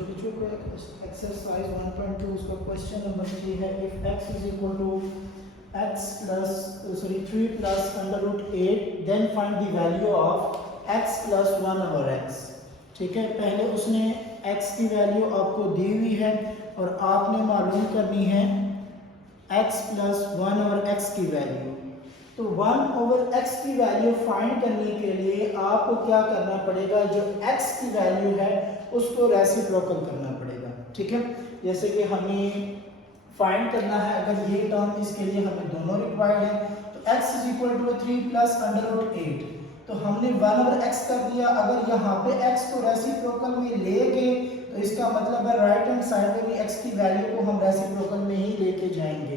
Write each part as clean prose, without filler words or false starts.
बच्चों का एक्सरसाइज 1.2 उसका क्वेश्चन नंबर 3 है if x is equal to x plus 3 plus under root 8 then find the value of x plus 1 over x। ठीक है, पहले उसने x की वैल्यू आपको दी हुई है और आपने मालूम करनी है x प्लस 1 ओवर x की वैल्यू। तो 1 ओवर x की वैल्यू फाइंड करने के लिए आपको क्या करना पड़ेगा, जो x की वैल्यू है उसको रेसिप्रोकल करना पड़ेगा। ठीक है, जैसे कि हमें फाइंड करना है, अगर ये टर्म इसके लिए हमें दोनों रिक्वायर्ड है तो x is equal to 3 plus under root 8, तो हमने 1 ओवर x कर दिया। अगर यहाँ पे x को रेसिप्रोकल में लेके तो इसका मतलब है राइट हैंड साइड में भी x की वैल्यू को हम रेसिप्रोकल में ही लेके जाएंगे।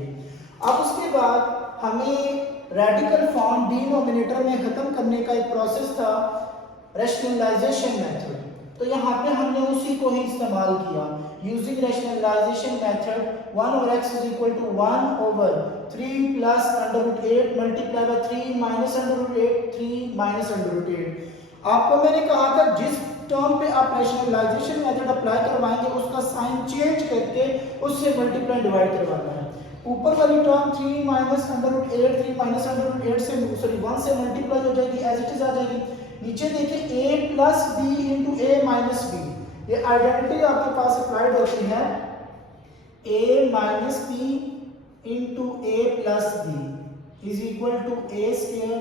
अब उसके बाद हमें रेडिकल फॉर्म डिनोमिनेटर में खत्म करने का एक प्रोसेस था, रैशनलाइजेशन मेथड। तो यहाँ पे हमने उसी को ही इस्तेमाल किया। Using rationalization method 1 over x is equal to 1 over 3 plus under root 8 multiply by 3 minus under root 8 3 minus under root 8। आपको मैंने कहा था जिस टर्म पे आप रैशनलाइजेशन मेथड अप्लाई करवाएंगे उसका साइन चेंज करके उससे मल्टीप्लाई डिवाइड करवाना है। ऊपर वाली term 3 minus under root 8 3 minus under root 8 से 1 से मल्टीप्लाई हो जाएगी, एज इट इज आ जाएगी। नीचे देखिए a plus b into a minus b, ये आइडेंटिटी आपके पास अप्लाइड होती है a minus b into a plus b is equal to a square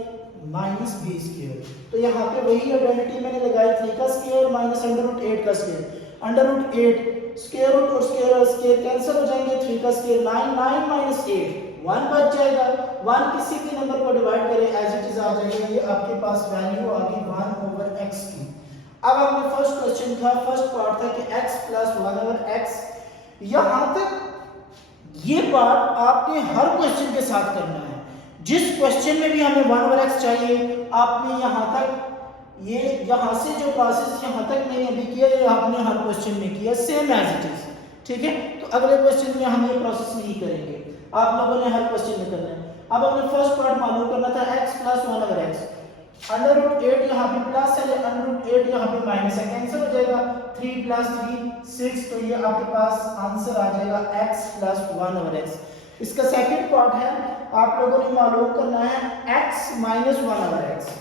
minus b square. तो यहाँ पे वही आइडेंटिटी मैंने लगाई, 3 का स्क्वायर माइनस अंडर रूट 8 का square. Under root 8 square root और स्क्वायर कैंसिल हो जाएंगे, 3 का स्क्वायर 9 9 माइनस 8 1 बच जाएगा। 1 किसी भी नंबर को डिवाइड करें एज इट इज आ जाएगा, ये आपके पास वैल्यू आ गई 1 ओवर x की। अब हमने फर्स्ट क्वेश्चन था, फर्स्ट पार्ट था कि x प्लस 1 ओवर x। यहां तक ये पार्ट आपने हर क्वेश्चन के साथ करना है। जिस क्वेश्चन में भी हमें 1 ओवर x चाहिए आपने यहां तक ये यहां से जो प्रोसेस यहां तक मैंने अभी किया ये आपने हर क्वेश्चन में किया सेम एज इट इज। ठीक है, तो अगले क्वेश्चन में हम ये प्रोसेस नहीं करेंगे, आप लोगों ने हर क्वेश्चन में करना है। अब हमने फर्स्ट पार्ट मालूम करना था x plus 1 over x। Under root 8 यहाँ पे प्लस है, अंडर रूट 8 यहाँ पे माइनस है, कैंसिल हो जाएगा, 3 प्लस 3 6, तो ये आपके पास आंसर आ जाएगा x प्लस 1 ओवर x। इसका सेकंड पार्ट है, आप लोगों ने मालूम करना है x माइनस 1 ओवर x।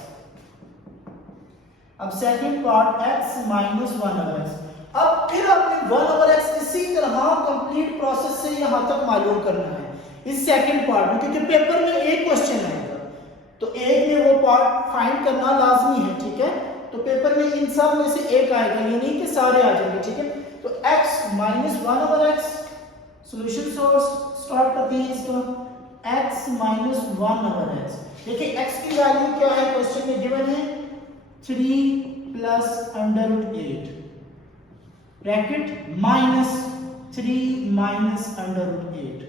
अब second part x minus 1 over x। अब फिर आपने 1 ओवर x इसी तरह कंप्लीट प्रोसेस से यहां तक मालूम करना है इस सेकंड पार्ट में, क्योंकि पेपर में एक क्वेश्चन आएगा तो एक में वो पार्ट फाइंड करना लाजमी है। ठीक है, तो पेपर में इन सब में से एक आएगा, ये नहीं कि सारे आ जाएंगे। ठीक है, तो x minus 1 over x, solution source start करते हैं इसका। x माइनस 1 ओवर x, देखिए x की वैल्यू क्या है, क्वेश्चन में गिवन है 3 plus under root 8 bracket minus 3 minus under root 8।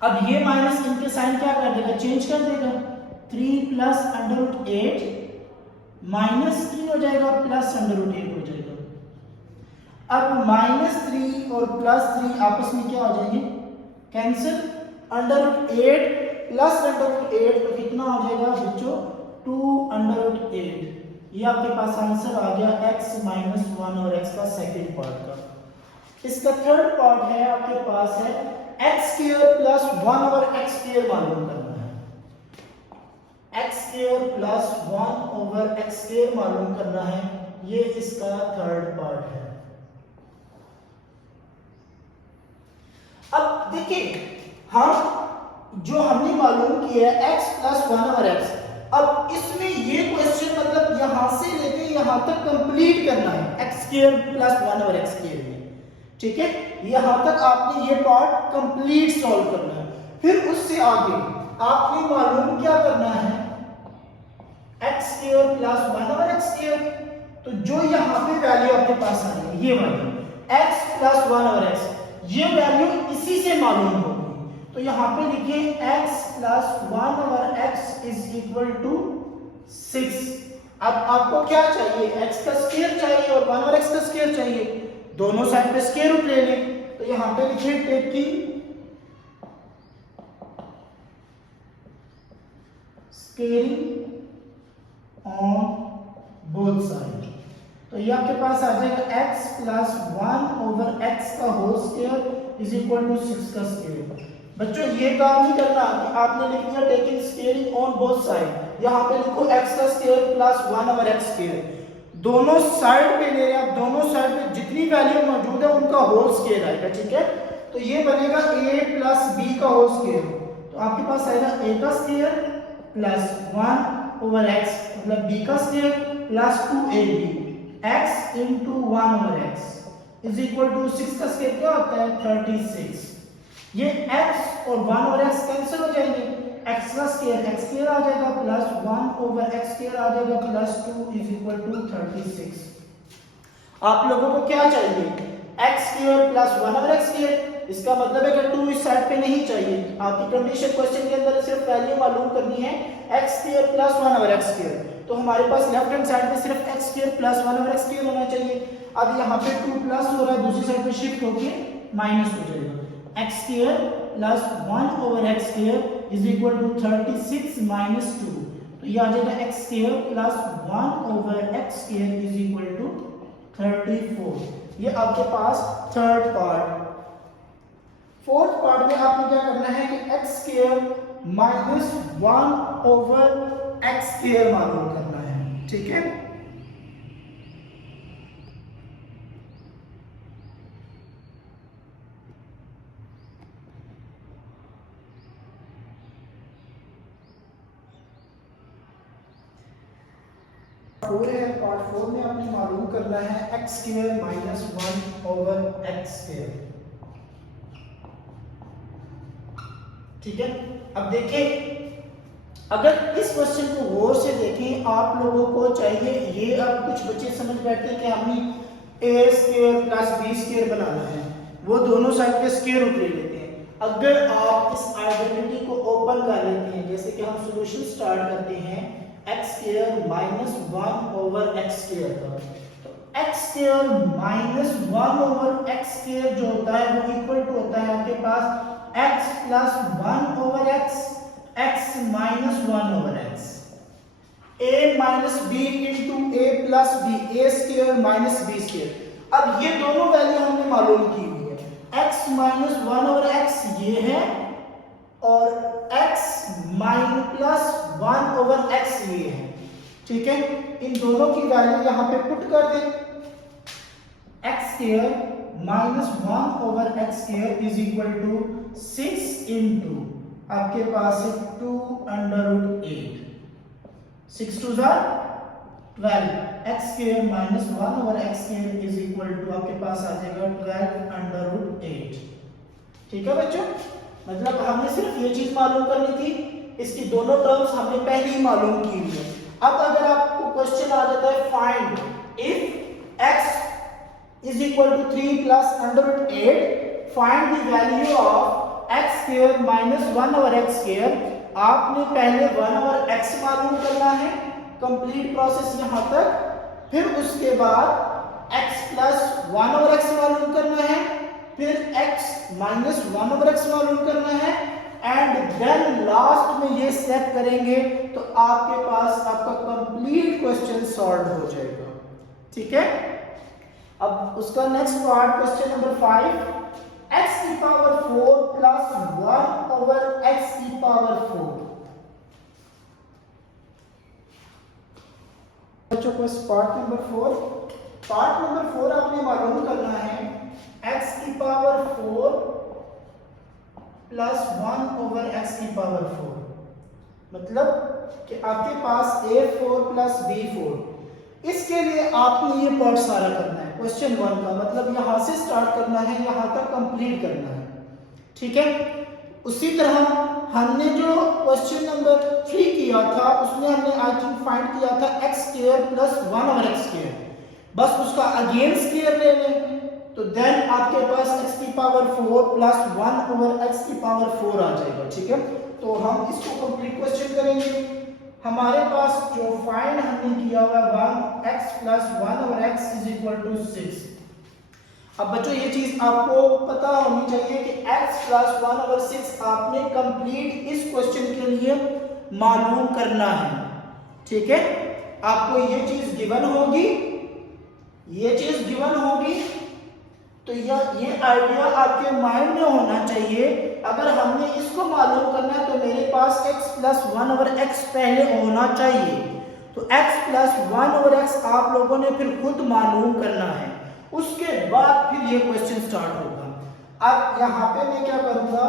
अब ये माइनस इनके साइन क्या कर देगा, चेंज कर देगा, 3 प्लस अंडर रूट 8 माइनस 3 हो जाएगा प्लस अंडर रूट 8 हो जाएगा। अब माइनस 3 और प्लस 3 आपस में क्या हो जाएंगे, cancel. Under root 8 plus under root 8 तो कितना हो जाएगा बच्चों, 2 अंडर रूट 8। ये आपके पास आंसर आ गया x माइनस 1 और x का सेकंड पार्ट का। इसका थर्ड पार्ट है आपके पास है x square plus 1 over x square मालूम करना है। x square plus 1 over x square मालूम करना है, ये इसका थर्ड पार्ट है। अब देखिए हम जो हमने मालूम किया है x प्लस 1 ओवर x, अब इसमें ये क्वेश्चन मतलब यहां से लेके यहां तक कंप्लीट करना है x square plus 1 over x square में। ठीक है, यहां तक आपने ये पार्ट कंप्लीट सॉल्व करना है। फिर उससे आगे आपने मालूम क्या करना है, x square plus 1 over x square, तो जो यहां पे वैल्यू आपके पास आ रही है ये वाली x प्लस 1 ओवर x, ये वैल्यू इसी से मालूम होगी। तो यहां पे लिखिए x plus 1 over x is equal to 6। अब आपको क्या चाहिए, x का स्क्वायर चाहिए और 1 ओवर x का स्क्वायर चाहिए, दोनों साइड पे स्क्वायर रूट ले लें। तो यहां पे लिखिए taking squaring on both side, तो तो ये आपके पास आ जाएगा x प्लस 1 ओवर x का whole square is equal to 6 का स्क्वायर। बच्चों ये काम नहीं करना कि आपने लिख दिया taking squaring on both side, यहाँ पे लिखो x का square plus 1 over x square, दोनों साइड पे ले आप, दोनों साइड पे जितनी वैल्यू मौजूद है उनका होल स्क्वायर आएगा, ठीक है। तो ये बनेगा a प्लस b का होल स्क्वायर, तो आपके पास आएगा a का स्क्वायर प्लस 1 ओवर x मतलब b का square plus 2ab x into 1 over x is equal to 6 का स्क्वायर क्या होता है 36। ये x और 1 और x कैंसिल हो जाएंगे, x का स्क्वायर x स्क्वायर आ जाएगा प्लस 1 ओवर x स्क्वायर आ जाएगा प्लस 2 इज इक्वल टू 36। आप लोगों को क्या चाहिए x square plus 1 over x square, इसका मतलब है कि 2 इस साइड पे नहीं चाहिए, आपकी कंडीशन क्वेश्चन के अंदर सिर्फ वैल्यू मालूम करनी है x square plus 1 over x square, तो हमारे पास लेफ्ट हैंड साइड पे सिर्फ x square plus 1 over x square होना चाहिए। अब यहाँ पे 2 प्लस हो रहा है, दूसरी साइड पे शिफ्ट होके माइनस हो जाएगा, x square plus 1 over x square is equal to 36 minus 2, तो ये आ जाएगा x square plus 1 over x square is equal to 34। ये आपके पास थर्ड पार्ट। फोर्थ पार्ट में आपने क्या करना है कि x square minus 1 over x square मालूम करना है, ठीक है। पार्ट 4 में आपने मालूम करना है x square minus 1 over x square, ठीक है। अब देखें, अगर इस क्वेश्चन को गौर से देखें, आप लोगों को चाहिए, ये अब कुछ बच्चे समझ बैठते हैं कि हमने a square plus b square बनाना है, वो दोनों साइड पे स्क्वायर रूट ले लेते हैं। अगर आप इस आइडेंटिटी को ओपन कर लेते हैं, जैसे कि हम सॉल्यूशन स्टार्ट करते हैं x square minus 1 over x square का, तो x square minus 1 over x square जो होता है वो इक्वल टू होता है आपके पास x plus 1 over x minus 1 over x, a minus b into a plus b, a square minus b square. अब ये दोनों वैल्यू हमने मालूम की हुई है, x माइनस 1 ओवर x ये है और x minus plus 1 over x ये है, ठीक है। इन दोनों की वैल्यू यहाँ पे पुट कर दें, x square minus 1 over x square is equal to 6 into आपके पास है 2 under root 8, 6 two 12, x square minus 1 over x square is equal to आपके पास आ जाएगा 12 अंडर रूट 8, ठीक है बच्चों। मतलब हमने सिर्फ ये चीज मालूम करनी थी, इसकी दोनों टर्म्स हमने पहले ही मालूम की हुई है। अब अगर आपको क्वेश्चन आ जाता है find if x is equal to 3 plus under root 8 find the value of x square minus 1 over x square, आपने पहले 1 ओवर x मालूम करना है, कंप्लीट प्रोसेस यहां तक, फिर उसके बाद x प्लस 1 ओवर x मालूम करना है, फिर x माइनस 1 ओवर x मालूम करना है, एंड देन लास्ट में ये स्टेप करेंगे तो आपके पास आपका कंप्लीट क्वेश्चन सॉल्व हो जाएगा, ठीक है। अब उसका next part question number 5, x की पावर 4 प्लस 1 ओवर x की पावर 4। बच्चों को पार्ट नंबर 4 आपने मालूम करना है x की पावर 4 प्लस 1 ओवर x की पावर 4, मतलब कि आपके पास a4 प्लस b4, इसके लिए आपने ये पार्ट सारा करना है क्वेश्चन 1 का, मतलब यहां से स्टार्ट करना है, यहां तक कंप्लीट करना है, ठीक है। उसी तरह हमने जो क्वेश्चन नंबर 3 किया था उसमें हमने आई थिंक फाइंड किया था x square plus 1 over x square, बस उसका अगेन स्क्वायर ले लें तो देन आपके पास x की पावर 4 प्लस 1 ओवर x की पावर 4 आ जाएगा, ठीक है। तो हम इसको कंप्लीट क्वेश्चन करेंगे। हमारे पास जो फाइंड हमने किया हुआ 1x plus 1 over x is equal to 6। अब बच्चों ये चीज आपको पता होनी चाहिए कि x प्लस 1 ओवर 6 आपने कंप्लीट इस क्वेश्चन के लिए मालूम करना है, ठीक है। आपको ये चीज गिवन होगी ये चीज गिवन होगी तो ये आइडिया आपके माइंड में होना चाहिए। अगर हमने इसको मालूम करना है तो मेरे पास x प्लस 1 ओवर x पहले होना चाहिए। तो x प्लस 1 ओवर x आप लोगों ने फिर खुद मालूम करना है, उसके बाद फिर ये क्वेश्चन स्टार्ट होगा। अब यहाँ पे मैं क्या करूंगा,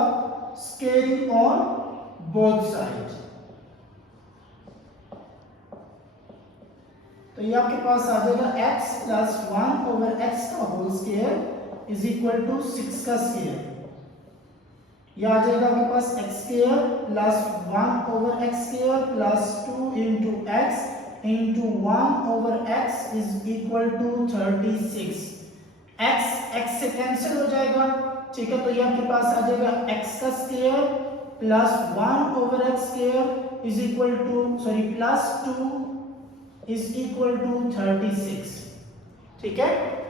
स्केलिंग ऑन बोथ साइड। तो ये आपके पास आ जाएगा x प्लस 1 ओवर x का whole square is equal to 6 का स्क्वायर। यह आ जाएगा आपके पास x square plus 1 over x square plus 2 into x into 1 over x is equal to 36। x से कैंसिल हो जाएगा, ठीक है। तो ये आपके पास आ जाएगा x का square plus 1 over x square is equal to plus 2 is equal to 36, ठीक है।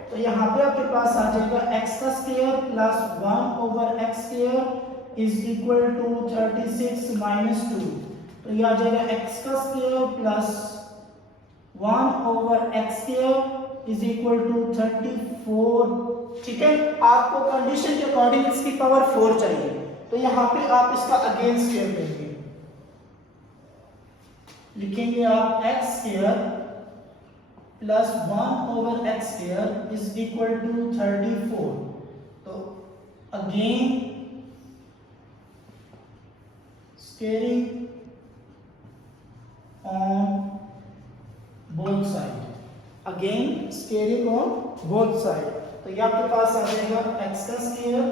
तो यहाँ पे आपके पास आ जाएगा x का square plus 1 over x square is equal to 36 minus 2। तो ये आ जाएगा x का square plus 1 over x square is equal to 34, ठीक है। आपको कंडीशन के अकॉर्डिंग इसकी पावर 4 चाहिए, तो यहाँ पे आप इसका अगेन स्क्वायर लेंगे, लिखेंगे आप x square plus 1 over x square is equal to 34। तो again squaring on both side, again squaring on both side. तो ये आपके पास आ जाएगा x का स्क्वायर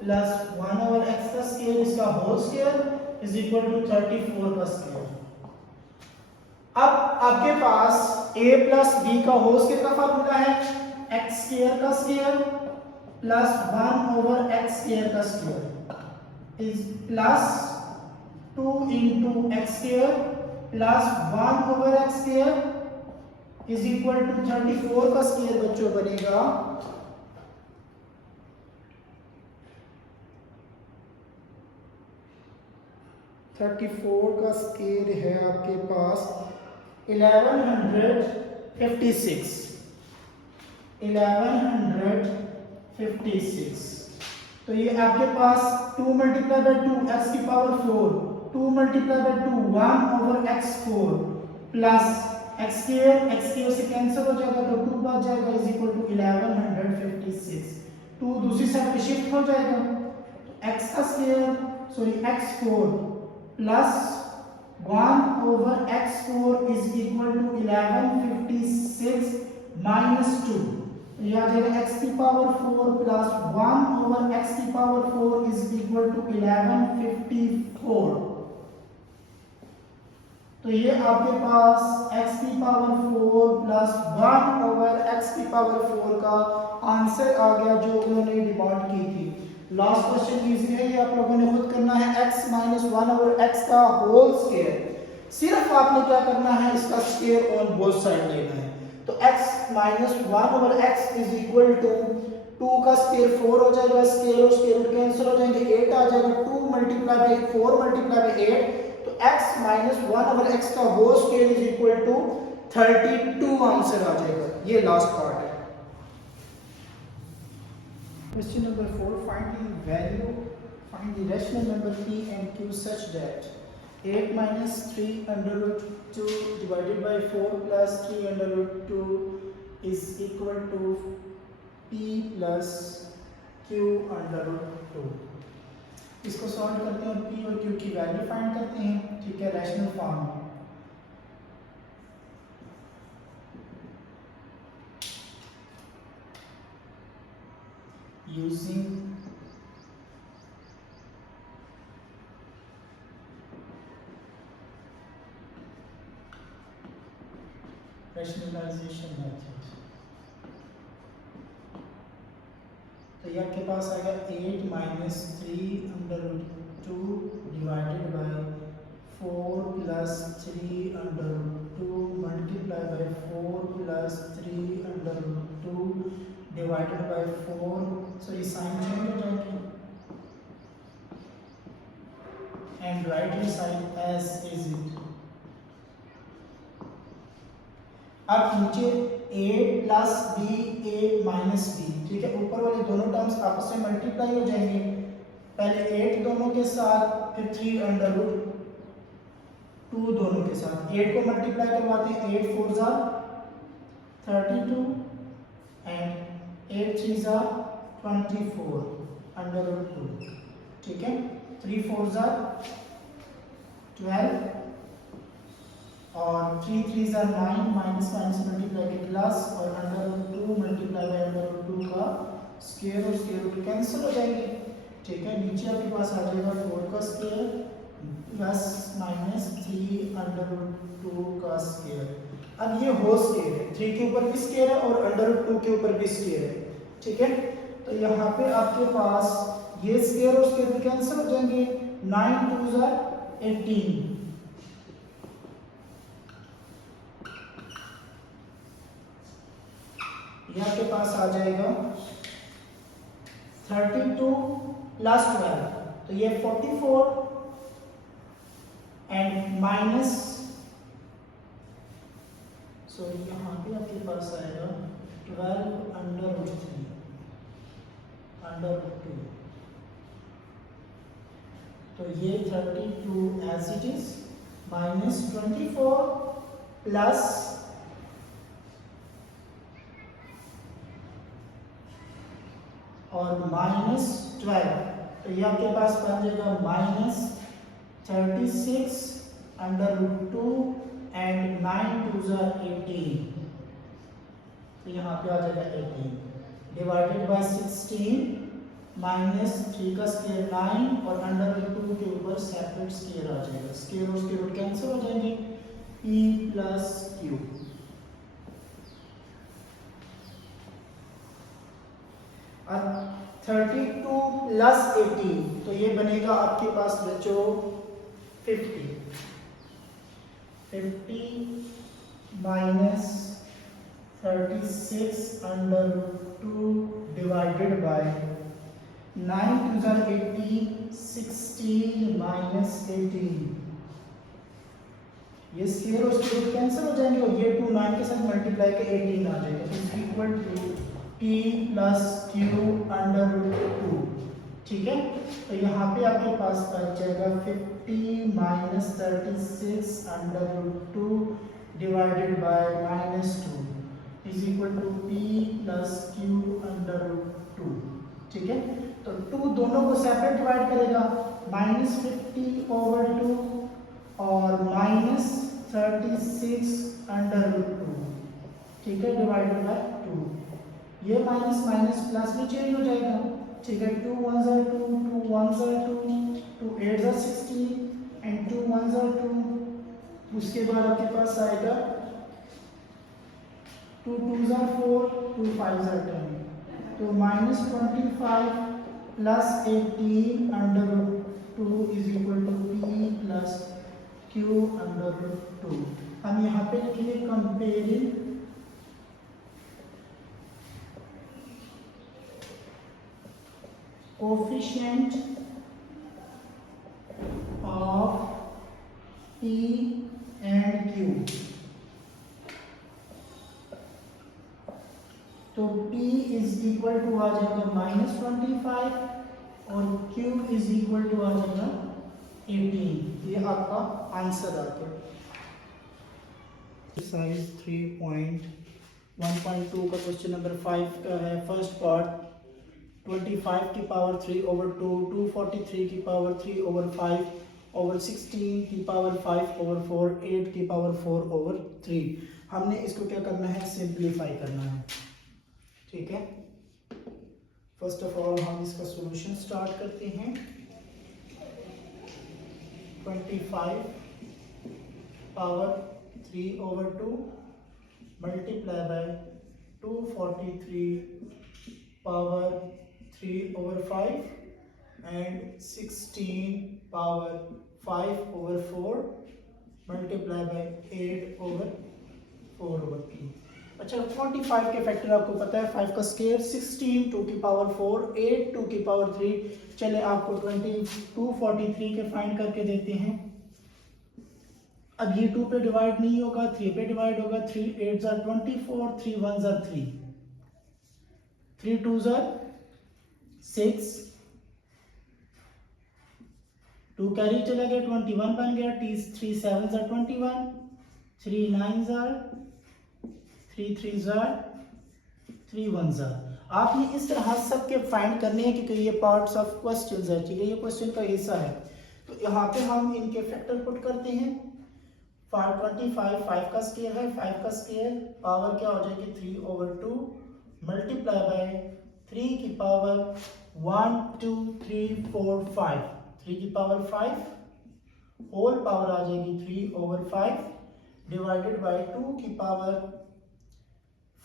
प्लस 1 ओवर x का स्क्वायर इसका whole square is equal to 34 का स्क्वायर। अब आपके पास a प्लस b का होल स्क्वायर का फार्मूला है x स्क्वायर का square plus 1 over x square का square is plus 2 into x square plus 1 over x square is equal to 34 का स्क्वायर बच्चों बनेगा 34 का स्क्वायर है आपके पास 1156। तो ये आपके पास 2 मल्टीप्लाई बाय 2 x की power 4, 2 multiply bye 2 1 over x4 plus x square से कैंसिल हो जाएगा तो 2 बच जाएगा इज इक्वल टू 1156। 2 दूसरी साइड पे शिफ्ट हो जाएगा तो x का square x4 plus 1 over x4 is equal to 1156 minus 2। यह आ जाएगा x की पावर 4 प्लस 1 ओवर x की पावर 4 इज इक्वल टू 1154। तो ये आपके पास x की पावर 4 प्लस 1 ओवर x की पावर 4 का आंसर आ गया जो उन्होंने डिमांड की थी। लास्ट क्वेश्चन इजी है, ये आप लोगों ने खुद करना है x माइनस 1 ओवर x का होल स्क्वायर। सिर्फ आपने क्या करना है, इसका स्क्वायर ऑन बोथ साइड लेना है। तो x minus 1 over x is equal to 2 का स्क्वायर 4 हो जाएगा, स्क्वायर और स्क्वायर रूट कैंसिल हो जाएंगे, 8 आ जाएगा, 2 मल्टीप्लाई बाय 4 मल्टीप्लाई बाय 8 तो x माइनस 1 ओवर x का whole square is equal to 32 answer आ जाएगा। ये लास्ट पार्ट है। Question number 4, find the rational number p and q such that 8 minus 3 under root 2 divided by 4 plus 3 under root 2 is equal to p plus q under root 2। इसको solve करते हैं, p और q की value find करते हैं, ठीक है, rational form में। using rationalization method। तो ये आपके पास आएगा 8 minus 3 under root 2 divided by 4 plus 3 under root 2 multiply by 4 plus 3 under root 2 divided by 4। So ये साइन चेंज हो जाएंगे and right hand side as is it. अब नीचे a plus b a minus b, ठीक है, ऊपर वाले दोनों टर्म्स आपस में मल्टीप्लाई हो जाएंगे, पहले 8 दोनों के साथ, फिर 3 अंडर रूट 2 दोनों के साथ, 8 को मल्टीप्लाई करवाते हैं, 8 4 ज़ा 32 एंड 8 3 ज़ा 24 अंडर रूट 2, ठीक है, 3 4 ज़ा 12 और 3 3 ज़ा 9, माइनस माइनस मल्टीप्लाई के प्लस, और under root 2 multiply by under root 2 का स्क्वायर, और स्क्वायर रूट कैंसिल हो जाएंगे, ठीक है, नीचे आपके पास आ जाएगा 4 का square plus minus 3 under root 2 का स्क्वायर। अब ये हो स्क्वायर है, 3 के ऊपर भी स्क्वायर है और अंडर रूट 2 के ऊपर भी स्क्वायर है, ठीक है, तो यहाँ पे आपके पास ये स्क्वायर और स्क्वायर कैंसिल हो जाएंगे, 9 2 ज़ा 18, ये आपके पास आ जाएगा 32 प्लस 12, तो ये 44 एंड माइनस, सो यहाँ पे आपके पास आएगा 12 अंडर रूट 3 अंडर रूट 2, तो ये 32 as it is minus 24 plus और माइनस 12, तो ये आपके पास बन जाएगा माइनस 36 अंडर रूट 2 एंड 9 2 ज़ा 18, तो यहाँ पे आ जाएगा 18 डिवाइडेड बाय 16 माइनस 3 का स्क्वायर 9 और अंडर रूट 2 के ऊपर सेपरेट स्क्वायर आ जाएगा, स्क्वायर और स्क्वायर रूट कैंसिल हो जाएंगे, p प्लस क्यू। अब 32 प्लस 18, तो ये बनेगा आपके पास बच्चों 50 minus 36 under root 2 divided by 9 2 ज़ा 18, 16 माइनस 18, ये स्क्वायर और स्क्वायर कैंसिल हो जाएंगे और ये 2 9 के साथ मल्टीप्लाई के 18 आ जाएगा, तो equal to p plus q under root 2, ठीक है, तो यहाँ पे आपके पास बच जाएगा 50 minus 36 under root 2 divided by minus 2 is equal to p plus q under root 2, ठीक है, तो 2 दोनों को सेपरेट डिवाइड करेगा, माइनस 50 ओवर 2 और माइनस 36 अंडर रूट 2, ठीक है, डिवाइडेड बाय 2, ये माइनस माइनस प्लस में चेंज हो जाएगा, ठीक है, 2 1 ज़ा 2 2 1 ज़ा 2 2 8 ज़ा 16 एंड 2 1 ज़ा 2, उसके बाद आपके पास आएगा 2 2 ज़ा 4 2 5 ज़ा 10, तो minus 25 plus 18 under root 2 is equal to p plus q under root 2। हम यहाँ पे लिखेंगे comparing coefficient of p and q, तो p इज इक्वल टू आ जाएगा माइनस 25 और q इज इक्वल टू आ जाएगा 18, ये आपका आंसर आ गया। एक्सरसाइज 3.1.2 का क्वेश्चन नंबर 5 का है, फर्स्ट पार्ट 25 की पावर 3 ओवर 2, 243 की पावर 3 ओवर 5 ओवर 16 की पावर 5 ओवर 4, 8 की पावर 4 ओवर 3। हमने इसको क्या करना है, सिंप्लीफाई करना है, ठीक है। फर्स्ट ऑफ ऑल हम इसका सॉल्यूशन स्टार्ट करते हैं। 25 power 3 over 2 multiply bye 243 power 3 over 5 and 16 power 5 over 4 multiply by 8 over 4 over 3। अच्छा 45 के फैक्टर आपको पता है, 5 का स्क्वायर 16 2 की पावर 4 8 2 की पावर 3। चले आपको 243 के फाइंड करके देते हैं। अब ये 2 पे डिवाइड नहीं होगा, 3 पे डिवाइड होगा। 3 8 are 24, 3 1 are 3, 3 2 are 6, 2 कैरी चला गया, 21 बन गया। 3 7 are 21, 3 9 are 3 3 are 3 1 are। आपने इस तरह सबके फाइंड करने हैं क्योंकि ये पार्ट्स ऑफ क्वेश्चंस है, ठीक है, ये क्वेश्चन का हिस्सा है। तो यहाँ पे हम इनके फैक्टर पुट करते हैं। 25 5 का स्क्वायर है, 5 का स्क्वायर पावर क्या हो जाएगी 3/2 मल्टीप्लाई बाय 3 की पावर 1 2 3 4 5, 3 की पावर 5 होल पावर आ जाएगी 3/5 डिवाइडेड बाय 2 की पावर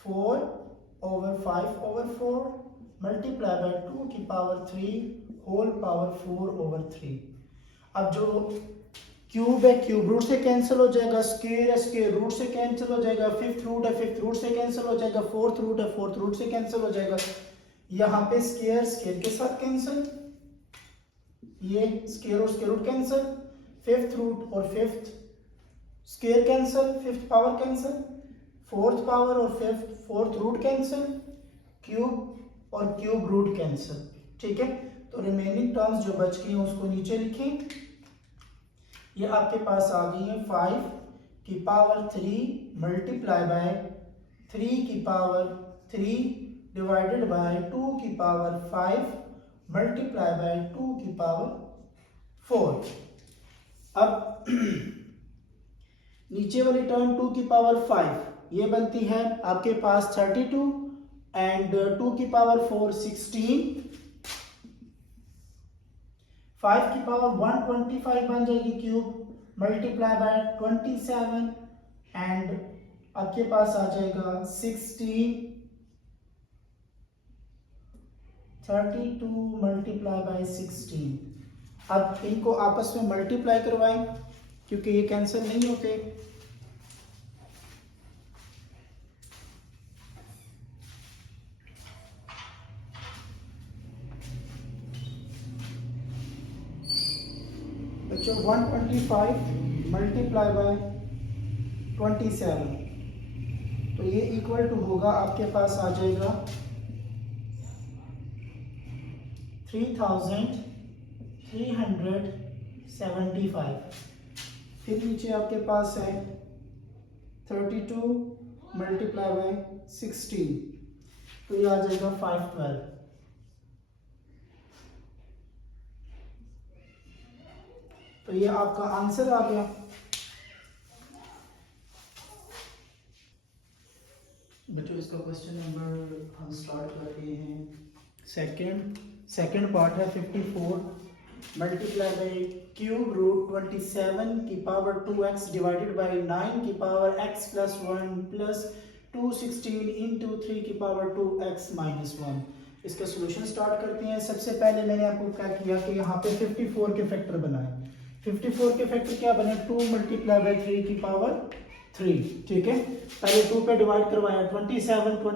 4/5/4 मल्टीप्लाई बाय 2 की पावर 3 होल पावर 4/3। अब जो क्यूब है क्यूब रूट से कैंसिल हो जाएगा, स्क्वायर है स्क्वायर रूट से कैंसिल हो जाएगा, फिफ्थ रूट है फिफ्थ रूट से कैंसिल हो जाएगा, फोर्थ रूट है फोर्थ रूट से कैंसिल हो जाएगा। यहाँ पे स्क्वायर स्क्वायर के साथ कैंसिल, ये स्क्वायर और square root cancel, fifth root और fifth square cancel, fifth power cancel, fourth power और fifth fourth root cancel, cube और क्यूब रूट कैंसिल, ठीक है। तो रिमेनिंग टर्म्स जो बच गई हैं उसको नीचे लिखें। ये आपके पास आ गई है 5 की पावर 3 मल्टीप्लाई बाय 3 की पावर 3 डिवाइडेड बाय 2 की पावर 5 मल्टीप्लाई बाय 2 की पावर 4। अब नीचे वाली टर्म 2 की पावर 5 ये बनती है आपके पास 32 एंड 2 की पावर 4 16, 5 की पावर 125 बन जाएगी क्यूब मल्टीप्लाई बाय 27 एंड आपके पास आ जाएगा 16 32 मल्टीप्लाई बाय 16। अब इनको आपस में मल्टीप्लाई करवाएं क्योंकि ये कैंसिल नहीं होते। बच्चों 125 मल्टीप्लाई बाय 27 तो ये इक्वल टू होगा आपके पास आ जाएगा 3375। फिर नीचे आपके पास है 32 मल्टीप्लाई बाय 16 तो ये आ जाएगा 512। तो ये आपका आंसर आ गया। बच्चों इसका क्वेश्चन नंबर हम स्टार्ट कर रहे हैं। सेकंड पार्ट है 54 मल्टीप्लाई बाय क्यूब रूट 27 की पावर 2x डिवाइडेड बाय 9 की power x plus 1 plus 216 into 3 की पावर 2x माइनस 1। इसका सोल्यूशन स्टार्ट करते हैं। सबसे पहले मैंने आपको क्या किया कि यहाँ पे 54 के फैक्टर बनाए। 54 के फैक्टर क्या बने 2 मल्टीप्लाई बाय 3 की पावर 3, ठीक है। पहले 2 पे डिवाइड करवाया 27 को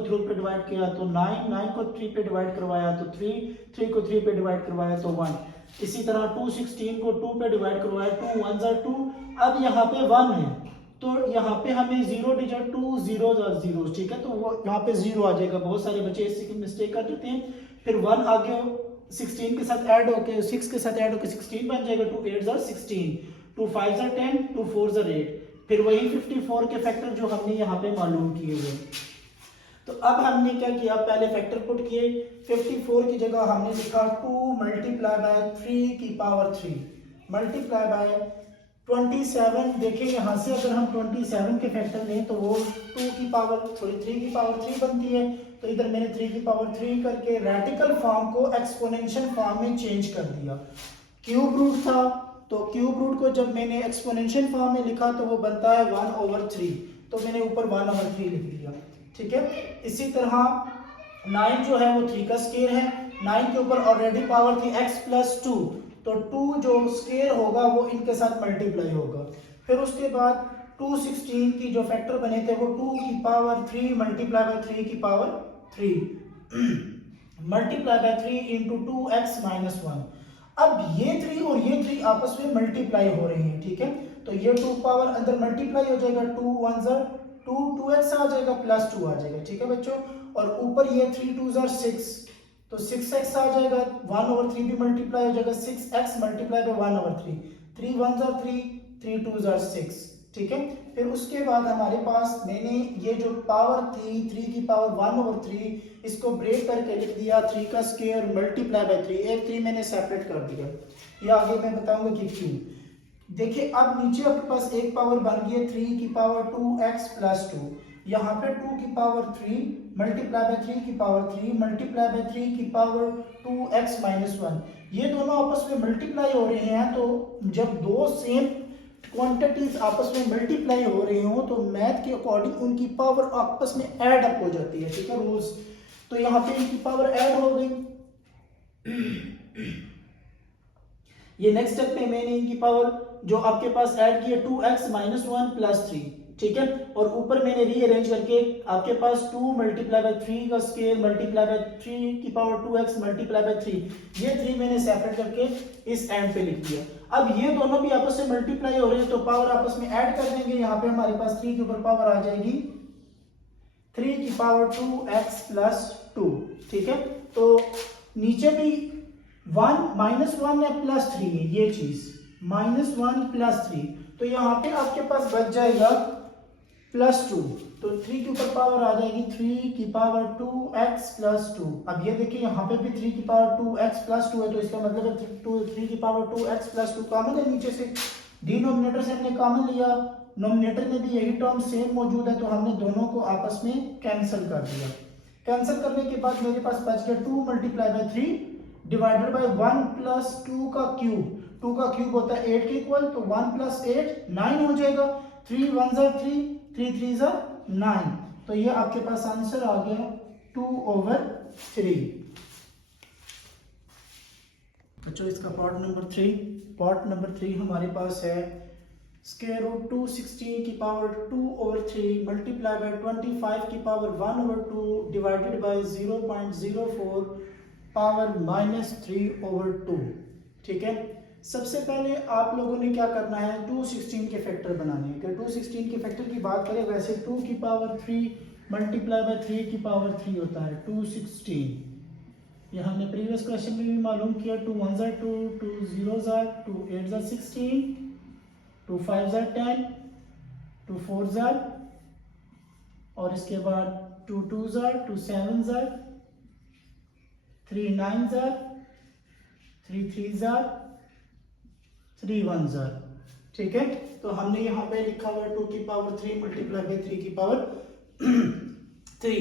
3 पे डिवाइड किया तो 9 को 3 पे डिवाइड करवाया तो 3 को 3 पे डिवाइड करवाया तो 1। इसी तरह 216 को 2 पे डिवाइड करवाया 2 1 are 2। अब यहाँ पे 1 है तो यहाँ पे हमें 0 डिजिट 2 0 0, ठीक है, तो वो यहाँ पे 0 आ जाएगा। बहुत सारे बच्चे इसकी मिस्टेक कर देते हैं। फिर 1 आगे 16 के साथ ऐड होके 6 के साथ ऐड होके 16 बन जाएगा। 2 8 are 16, 2 5 are 10, 2 4 are 8। फिर वही 54 के फैक्टर जो हमने यहाँ पे मालूम किए हुए। तो अब हमने क्या किया पहले फैक्टर पुट किए। 54 की जगह हमने लिखा 2 मल्टीप्लाई बाय 3 की पावर 3 मल्टीप्लाई बाय 27। देखें यहाँ से अगर हम 27 के फैक्टर लें तो वो 3 की पावर 3 बनती है। तो इधर मैंने 3 की पावर 3 करके रेडिकल फॉर्म को एक्सपोनेंशियल फॉर्म में चेंज कर दिया। क्यूब रूट था तो क्यूब रूट को जब मैंने एक्सपोनेंशियल फॉर्म में लिखा तो वो बनता है 1/3, तो मैंने ऊपर 1/3 लिख दिया, ठीक है। इसी तरह 9 जो है वो 3 का स्क्वायर है। 9 के ऊपर ऑलरेडी पावर थी x प्लस 2 तो 2 जो स्क्वायर होगा वो इनके साथ मल्टीप्लाई होगा। फिर उसके बाद 216 की जो फैक्टर बने थे वो 2 की पावर 3 मल्टीप्लाई बाय 3 की power 3 multiply by 3 into 2x minus 1। अब ये 3 और ये 3 आपस में मल्टीप्लाई हो रहे हैं, ठीक है। तो ये 2 पावर अंदर मल्टीप्लाई हो जाएगा, 2 1 ज़ा 2, 2x आ जाएगा प्लस 2 आ जाएगा, ठीक है बच्चों। और ऊपर ये 3 2 ज़ा 6, तो 6x आ जाएगा, 1/3 भी मल्टीप्लाई हो जाएगा, 6x मल्टीप्लाई बाय 1/3, 3 1 ज़ा 3, 3 2 ज़ा 6, ठीक है। फिर उसके बाद हमारे पास मैंने ये जो पावर थी 3 की पावर 1/3, इसको ब्रेक करके लिख दिया 3 का स्क्वायर मल्टीप्लाई बाय 3, एक 3 मैंने सेपरेट कर दिया, ये आगे मैं बताऊंगा कि क्यों। देखिए अब नीचे आपके पास एक पावर बन गई है 3 की पावर 2x प्लस 2, यहाँ पे 2 की पावर 3 मल्टीप्लाई बाय 3 की पावर 3 मल्टीप्लाई बाय 3 की पावर 2x माइनस 1, ये दोनों आपस में मल्टीप्लाई हो रहे हैं। तो जब दो सेम क्वांटिटीज आपस में मल्टीप्लाई हो रही हो तो मैथ के अकॉर्डिंग उनकी पावर आपस में ऐड अप हो जाती है, ठीक है रूल्स। तो यहाँ पे इनकी पावर ऐड हो गई। ये नेक्स्ट स्टेप में मैंने इनकी पावर जो आपके पास ऐड की है 2x माइनस 1 प्लस 3, ठीक है। और ऊपर मैंने रीअरेंज करके आपके पास 2 मल्टीप्लाई बाय 3 का स्क्वायर मल्टीप्लाई बाय 3 की पावर 2x मल्टीप्लाई बाय 3, ये 3 मैंने सेपरेट करके इस एंड पे लिख दिया। अब ये दोनों भी आपस में मल्टीप्लाई हो रहे हैं तो पावर आपस में ऐड कर देंगे। यहाँ पे हमारे पास 3 के ऊपर पावर आ जाएगी 3 की पावर 2x प्लस 2, ठीक है। तो नीचे भी 1 माइनस 1 है प्लस 3 है, ये चीज -1 प्लस 3, तो यहाँ पे आपके पास बच जाएगा प्लस 2, तो 3 के ऊपर पावर आ जाएगी 3 की पावर 2x प्लस 2। अब ये देखिए यहाँ पे भी 3 की पावर 2x प्लस 2 है, तो इसका मतलब है 3 की पावर 2x प्लस 2 कॉमन है नीचे से, डिनोमिनेटर से हमने कॉमन लिया, नोमिनेटर में भी यही टर्म सेम मौजूद है, तो हमने दोनों को आपस में कैंसिल कर दिया। कैंसिल करने के बाद मेरे पास बच गया 2 multiply by 3 divided by 1 plus 2 का क्यूब, 2 का क्यूब होता है 8 के इक्वल, तो 1 प्लस 8 9 हो जाएगा, 3 1 ज़ा 3, 3 3 ज़ा 9, तो ये आपके पास आंसर आ गया 2/3। बच्चों इसका पार्ट नंबर 3 हमारे पास है स्क्वायर रूट 216 की पावर 2/3 मल्टीप्लाई बाय 25 की पावर 1/2 डिवाइडेड बाय 0.04 पावर -3/2, ठीक है। सबसे पहले आप लोगों ने क्या करना है 216 के फैक्टर बनाने हैं। अगर 216 के फैक्टर की बात करें वैसे 2 की पावर 3 मल्टीप्लाई बाय 3 की पावर 3 होता है 216, ये हमने प्रीवियस क्वेश्चन में भी मालूम किया। 2 1 ज़ा 2, 2 0 ज़ा 2, 8 ज़ा 16, 2 5 ज़ा 10, 2 4 ज़ा, और इसके बाद 2 2 ज़ा 2 7 ज़ा, 3 9 ज़ा, 3 3 ज़ा, 3 1 ज़ा, ठीक है। तो हमने यहाँ पे लिखा हुआ 2 की पावर 3 मल्टीप्लाई बाय 3 की पावर 3,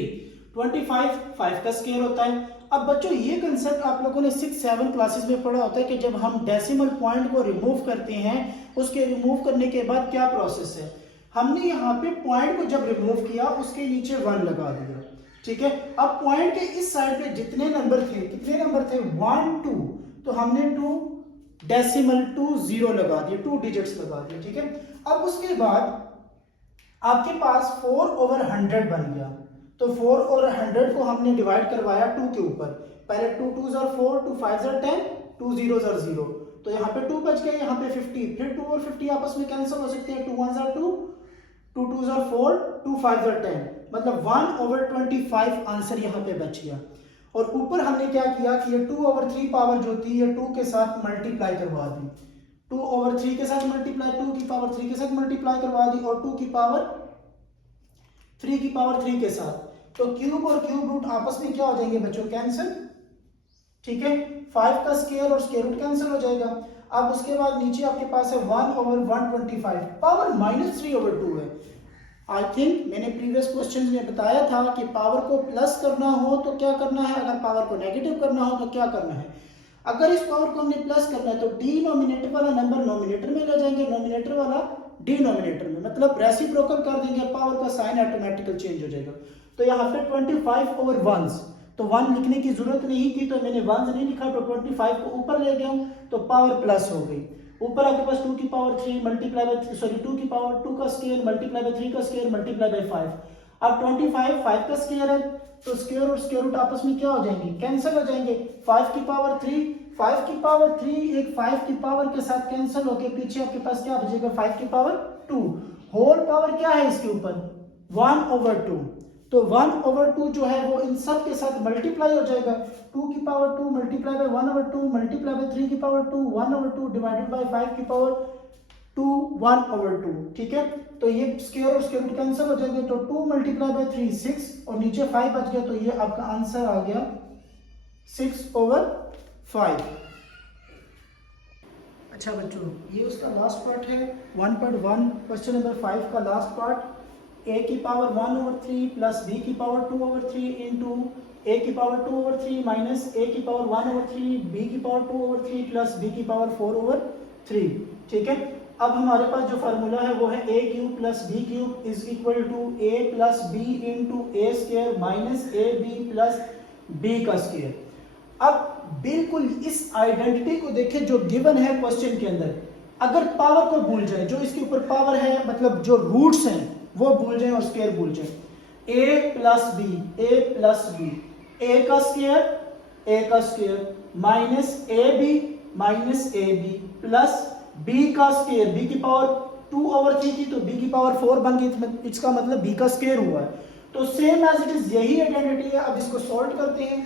25 5 का स्क्वायर होता है। अब बच्चों ये कंसेप्ट आप लोगों ने 6-7 क्लासेस में पढ़ा होता है कि जब हम डेसिमल पॉइंट को रिमूव करते हैं, उसके रिमूव करने के बाद क्या प्रोसेस है। हमने यहाँ पे पॉइंट को जब रिमूव किया उसके नीचे 1 लगा दिया, ठीक है। अब पॉइंट के इस साइड पे जितने नंबर थे, कितने नंबर थे 1 2, तो हमने 2 डेसिमल 2 0 लगा दिए, 2 डिजिट्स लगा दिए, ठीक है। अब उसके बाद आपके पास 4/100 बन गया, तो 4/100 को हमने डिवाइड करवाया 2 के ऊपर, पहले 2 2 ज़ा 4, 2 5 ज़ा 10, 2 0 ज़ा 0, तो यहाँ पे 2 बच गया, यहाँ पे 50, फिर 2 और 50 आपस में कैंसिल हो सकते हैं, 2 1 ज़ा 2, 2 2 ज़ा 4, 2 5 ज़ा 10, मतलब 1/25 आंसर यहाँ पे बच गया। और ऊपर हमने क्या किया कि ये 2/3 पावर जो थी ये 2 के साथ मल्टीप्लाई करवा दी, 2/3 के साथ मल्टीप्लाई, 2 की पावर 3 के साथ मल्टीप्लाई करवा दी, और 2 की पावर 3 की पावर 3 के साथ, तो क्यूब और क्यूब रूट आपस में क्या हो जाएंगे बच्चों कैंसिल, ठीक है। 5 का स्क्वायर और स्क्वायर रूट कैंसिल हो जाएगा। अब उसके बाद नीचे आपके पास है 1/125 पावर -3/2 है। आई थिंक मैंने प्रीवियस क्वेश्चन में बताया था कि पावर को प्लस करना हो तो क्या करना है, अगर पावर को नेगेटिव करना हो तो क्या करना है। अगर इस पावर को हमने प्लस करना है तो डिनोमिनेटर वाला नंबर नोमिनेटर में ले जाएंगे, नोमिनेटर वाला डिनोमिनेटर में, मतलब रेसिप्रोकल कर देंगे, पावर का साइन ऑटोमेटिकल चेंज हो जाएगा। तो यहाँ पे 25/1, तो 1 लिखने की जरूरत नहीं थी तो मैंने 1 नहीं लिखा, तो 25 को ऊपर ले गया तो पावर प्लस हो गई। ऊपर आपके पास 2 की पावर 3 मल्टीप्लाई बाय 2 की पावर 2 का स्क्वायर मल्टीप्लाई बाय 3 का स्क्वायर मल्टीप्लाई बाय 5। अब 25 5 का स्क्वायर है तो स्क्वायर और स्क्वायर रूट आपस में क्या हो जाएंगे कैंसिल हो जाएंगे। 5 की पावर 3 5 की पावर 3 एक 5 की पावर के साथ कैंसिल होके पीछे आपके पास क्या बचेगा 5 की पावर 2। होल पावर क्या है इसके ऊपर 1/2, तो 1/2 जो है वो इन सब के साथ मल्टीप्लाई हो जाएगा। 2 की power 2 multiply bye 1/2 multiply by 3 की पावर 2 1/2 डिवाइडेड बाय 5 की पावर 2 1/2। ठीक है, तो ये स्क्वायर और स्क्वायर रूट कैंसिल हो जाएंगे, तो 2 मल्टीप्लाई बाय 3 6 और नीचे 5 बच गया, तो ये आपका आंसर आ गया 6/5। अच्छा बच्चों, ये उसका लास्ट पार्ट है 1.1 क्वेश्चन नंबर 5 का लास्ट पार्ट। a की पावर 1/3 प्लस b की पावर 2/3 इंटू a की पावर 2/3 माइनस a की पावर 1/3 b की पावर 2/3 प्लस b की पावर 4/3। ठीक है, अब हमारे पास जो फार्मूला है वो है a cube plus b cube is equal to a plus b into a square minus a b plus b का स्क्वायर। अब बिल्कुल इस आइडेंटिटी को देखें जो गिवन है क्वेश्चन के अंदर, अगर पावर को भूल जाए, जो इसके ऊपर पावर है मतलब जो रूट्स हैं वो भूल जाए और स्क्वायर भूल जाए, a प्लस बी a का square minus a b plus b का स्क्वायर, b की पावर 2/3 थी तो b की पावर 4 बन गई, इसका मतलब b का स्क्वायर हुआ है। तो सेम एज इट इज यही आइडेंटिटी है। अब इसको सॉल्व करते हैं।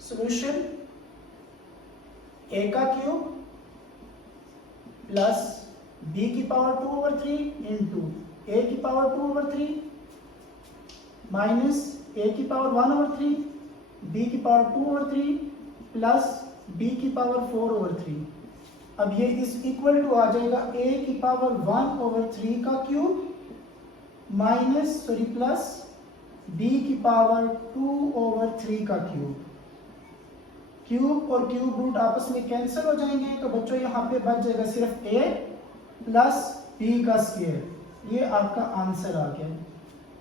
सॉल्यूशन a का क्यूब प्लस b की पावर 2/3 इंटू a की पावर 2/3 माइनस a की पावर 1/3 b की पावर 2/3 प्लस b की पावर 4/3। अब ये इस इक्वल टू आ जाएगा a की पावर 1/3 का क्यूब माइनस प्लस b की पावर 2/3 का क्यूब। क्यूब और क्यूब रूट आपस में कैंसिल हो जाएंगे, तो बच्चों यहाँ पे बच जाएगा सिर्फ a प्लस b का स्क्वायर। ये आपका आंसर आ गया।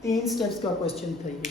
3 स्टेप्स का क्वेश्चन था ये।